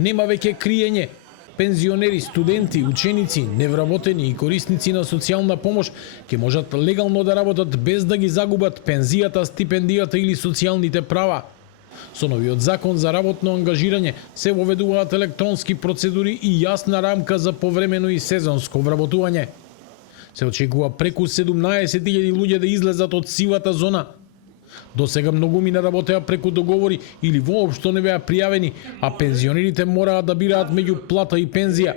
нема веќе криење. Пензионери, студенти, ученици, невработени и корисници на социјална помош ќе можат легално да работат без да ги загубат пензијата, стипендијата или социјалните права. Со новиот закон за работно ангажирање се воведуваат електронски процедури и јасна рамка за повремено и сезонско вработување. Се очекува преку 17.000 луѓе да излезат од сивата зона. До сега многумина работеа преку договори или воопшто не беа пријавени, а пензионерите мораат да бираат меѓу плата и пензија.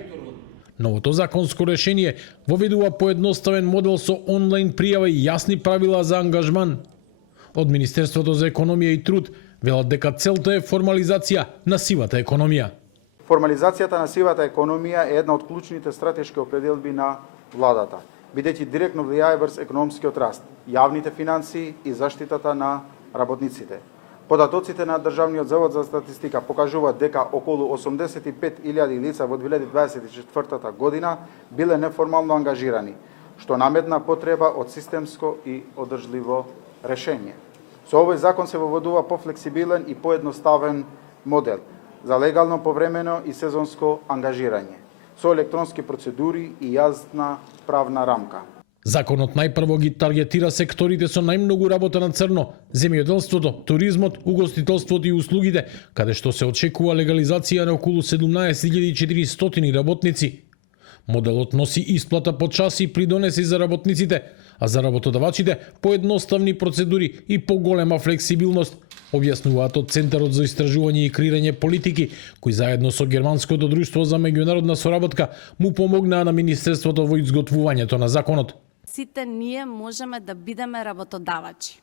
Новото законско решение воведува поедноставен модел со онлайн пријава и јасни правила за ангажман. Од Министерството за економија и труд велат дека целта е формализација на сивата економија. Формализацијата на сивата економија е една од клучните стратешки определби на владата, бидејќи директно влијае врз економскиот раст, јавните финансии и заштитата на работниците. Податоците на Државниот завод за статистика покажуваат дека околу 85.000 лица во 2024 година биле неформално ангажирани, што наметна потреба од системско и одржливо решение. Со овој закон се воведува пофлексибилен и поедноставен модел за легално, повремено и сезонско ангажирање, со електронски процедури и јасна правна рамка. Законот најпрво ги таргетира секторите со најмногу работа на црно: земјоделството, туризмот, угостителството и услугите, каде што се очекува легализација на околу 17.400 работници. Моделот носи исплата по час и придонеси за работниците, а за работодавачите поедноставни процедури и поголема флексибилност, објаснуваат од Центарот за истражување и креирање политики, кои заедно со Германското друштво за меѓународна соработка му помогнаа на Министерството во изготвувањето на законот. Сите ние можеме да бидеме работодавачи.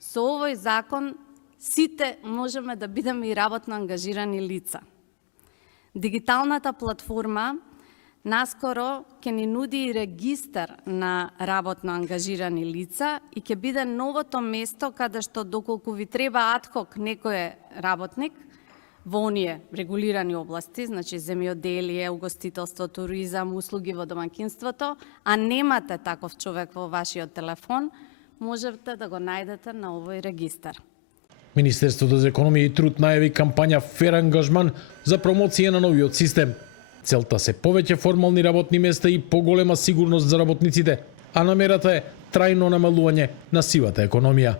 Со овој закон сите можеме да бидеме и работно ангажирани лица. Дигиталната платформа наскоро ќе ни нуди и регистар на работно ангажирани лица и ќе биде новото место каде што доколку ви треба адхок некој работник во оние регулирани области, значи земјоделие, угостителство, туризам, услуги во домаќинството, а немате таков човек во вашиот телефон, можете да го најдете на овој регистар. Министерството за економија и труд најави кампања Фер ангажман за промоција на новиот систем. Целта се повеќе формални работни места и поголема сигурност за работниците, а намерата е трајно намалување на сивата економија.